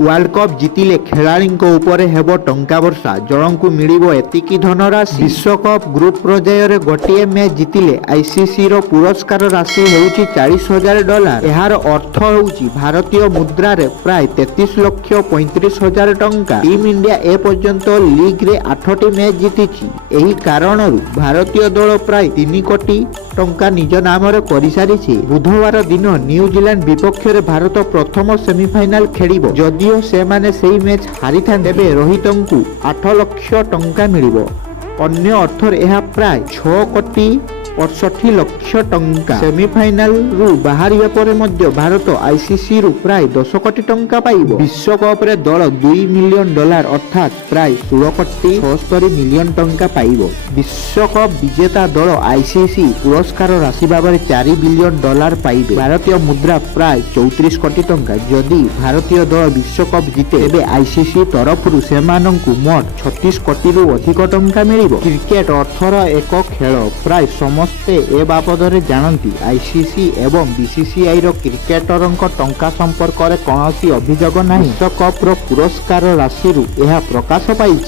World cup जितिले खेलाड़ी उपरे हेब टंका वर्षा जणकू मिलिबो एतिकी धनराशि। विश्वकप ग्रुप पर्यायर गोटे मैच जितिले आईसीसी रो पुरस्कार राशि हेउची $40,000। एहार अर्थ हेउची भारतीय मुद्रा रे प्राय 33,35,000 टंका। टीम इंडिया ए पर्यंत लीग रे 8टी मैच जीतिछि। एही कारणरू भारतीय दल प्राय 3 कोटी टंका निज नाम रे करि सारिछि। बुधवार दिन न्यूजीलैंड विपक्ष रे भारत प्रथम सेमीफाइनाल खेलिबो। जदिओ सेमाने सेही मैच हारिथान तेबे रोहितंकु 8 लाख टंका मिलिबो। अन्य अर्थर यह प्राय 6 कोटी 68 लाख टंका। सेमीफाइनाल रु बाहरिया परे मध्य भारत आईसीसी रु प्राय 10 कोटी टंका पाइबो। विश्वकप रे दल $2 मिलियन अर्थात प्राय 16 कोटी 76 मिलियन टंका पाइबो। विश्वकप विजेता दल आईसीसी पुरस्कार राशि भाବରେ $4 बिलियन पाइबे। भारतीय मुद्रा प्राय 34 कोटी टंका। जदि भारतीय दल विश्वकप जीते तेबे आईसीसी तरफरु सेमानंकु मोट 36 कोटी रु अधिक टंका मिलिबो। क्रिकेट अर्थर एक खेल। प्राय समस्त ए बाबदरे जानती। आईसीसी एवं बीसीसीआई रो क्रिकेटरंक टंका संपर्क में कौन अभियोग नहीं। विश्वकप रो पुरस्कार राशि यह प्रकाश पाई।